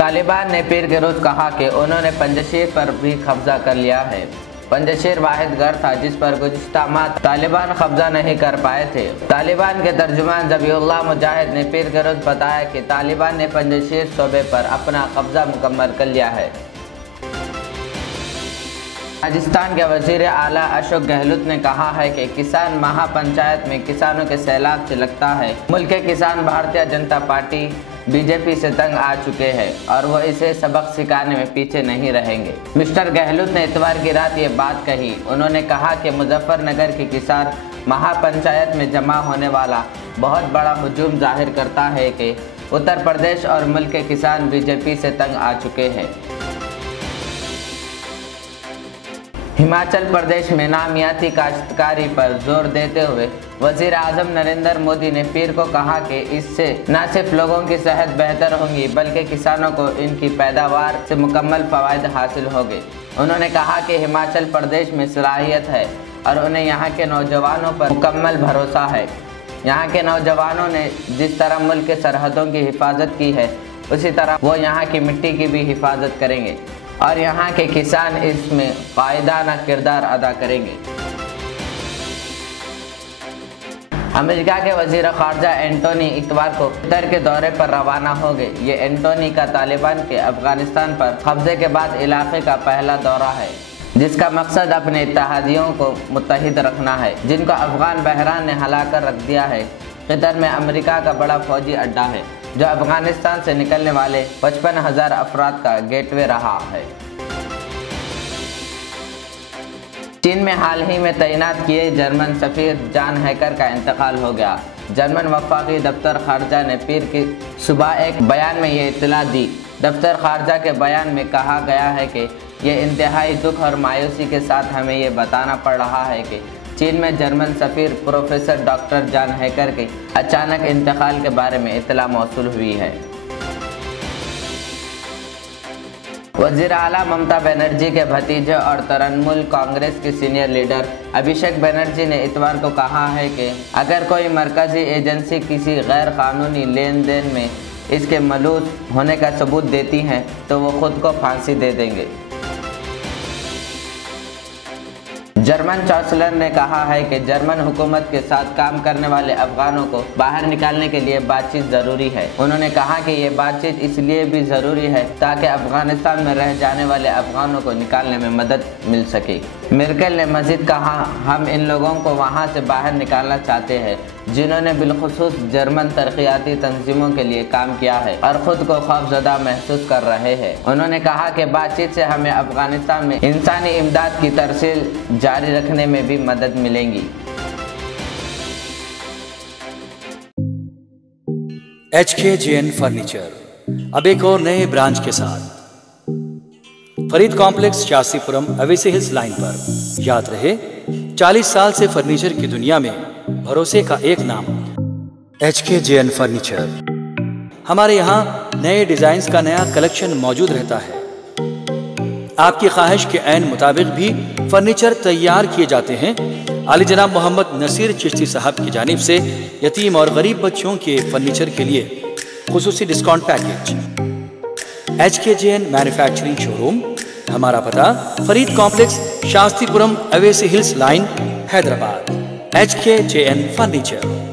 तालिबान ने पीर के रोज कहा कि उन्होंने पंजशीर पर भी कब्जा कर लिया है। पंजशीर वाहिद घर था जिस पर गुज़िश्ता माह तालिबान कब्जा नहीं कर पाए थे। तालिबान के तर्जुमान ज़बीहुल्लाह मुजाहिद ने पीर के रोज बताया कि तालिबान ने पंजशीर सूबे पर अपना कब्जा मुकम्मल कर लिया है। राजस्थान के वज़ीर आला अशोक गहलोत ने कहा है कि किसान महापंचायत में किसानों के सैलाब से लगता है। मुल्क के किसान भारतीय जनता पार्टी बीजेपी से तंग आ चुके हैं और वो इसे सबक सिखाने में पीछे नहीं रहेंगे। मिस्टर गहलोत ने इतवार की रात ये बात कही। उन्होंने कहा कि मुजफ्फरनगर की किसान महापंचायत में जमा होने वाला बहुत बड़ा हुजूम जाहिर करता है कि उत्तर प्रदेश और मुल्क के किसान बीजेपी से तंग आ चुके हैं। हिमाचल प्रदेश में नामियाती काश्तकारी पर जोर देते हुए वज़ीर आज़म नरेंद्र मोदी ने पीर को कहा कि इससे न सिर्फ लोगों की सेहत बेहतर होंगी बल्कि किसानों को इनकी पैदावार से मुकम्मल फ़वाइद हासिल होंगे। उन्होंने कहा कि हिमाचल प्रदेश में सलाहियत है और उन्हें यहाँ के नौजवानों पर मुकम्मल भरोसा है। यहाँ के नौजवानों ने जिस तरह मुल्क के सरहदों की हिफाजत की है उसी तरह वो यहाँ की मिट्टी की भी हिफाजत करेंगे और यहाँ के किसान इसमें कायदाना किरदार अदा करेंगे। अमेरिका के वज़ीर ख़ारजा एंटोनी इतवार को कतर के दौरे पर रवाना हो गए। ये एंटोनी का तालिबान के अफ़गानिस्तान पर कब्जे के बाद इलाके का पहला दौरा है जिसका मकसद अपने इत्तेहादियों को मुत्तहिद रखना है जिनको अफ़गान बहरान ने हिलाकर रख दिया है। कतर में अमेरिका का बड़ा फौजी अड्डा है जो अफ़गानिस्तान से निकलने वाले 55,000 अफराद का गेटवे रहा है। चीन में हाल ही में तैनात किए जर्मन सफ़ीर जॉन हैकर का इंतकाल हो गया। जर्मन वफाकी दफ्तर खारजा ने पीर की सुबह एक बयान में ये इत्तला दी। दफ्तर खारजा के बयान में कहा गया है कि ये इंतहाई दुख और मायूसी के साथ हमें ये बताना पड़ रहा है कि चीन में जर्मन सफ़ीर प्रोफेसर डॉक्टर जॉन हैकर के अचानक इंतकाल के बारे में इत्तला मौसूल हुई है। वज़ीर आला ममता बनर्जी के भतीजे और तृणमूल कांग्रेस की सीनियर लीडर अभिषेक बनर्जी ने इतवार को कहा है कि अगर कोई मरकज़ी एजेंसी किसी गैर कानूनी लेन देन में इसके मलूस होने का सबूत देती हैं तो वो खुद को फांसी दे देंगे। जर्मन चांसलर ने कहा है कि जर्मन हुकूमत के साथ काम करने वाले अफगानों को बाहर निकालने के लिए बातचीत ज़रूरी है। उन्होंने कहा कि ये बातचीत इसलिए भी ज़रूरी है ताकि अफगानिस्तान में रह जाने वाले अफगानों को निकालने में मदद मिल सके। मेर्केल ने मज़ीद कहा, हम इन लोगों को वहाँ से बाहर निकालना चाहते हैं जिन्होंने बिलखुसूस जर्मन तरक्याती तंजीमों के लिए काम किया है और ख़ुद को खौफजदा महसूस कर रहे हैं। उन्होंने कहा कि बातचीत से हमें अफगानिस्तान में इंसानी इमदाद की तरसील जारी रखने में भी मदद मिलेगी। HKJN फर्नीचर अब एक और नए ब्रांच के साथ Farid complex Shastripuram Owaisi hills line पर। याद रहे 40 साल से फर्नीचर की दुनिया में भरोसे का एक नाम HKJN फर्नीचर। हमारे यहाँ नए डिजाइन्स का नया कलेक्शन मौजूद रहता है। आपकी ख्वाहिश के ऐन मुताबिक भी फर्नीचर तैयार किए जाते हैं। आली जनाब मोहम्मद नसीर चिश्ती साहब की जानिब से यतीम और गरीब बच्चों के फर्नीचर के लिए खुसूसी discount package. HKJN manufacturing showroom, हमारा पता Farid complex Shastripuram Owaisi hills line Hyderabad. HKJN furniture.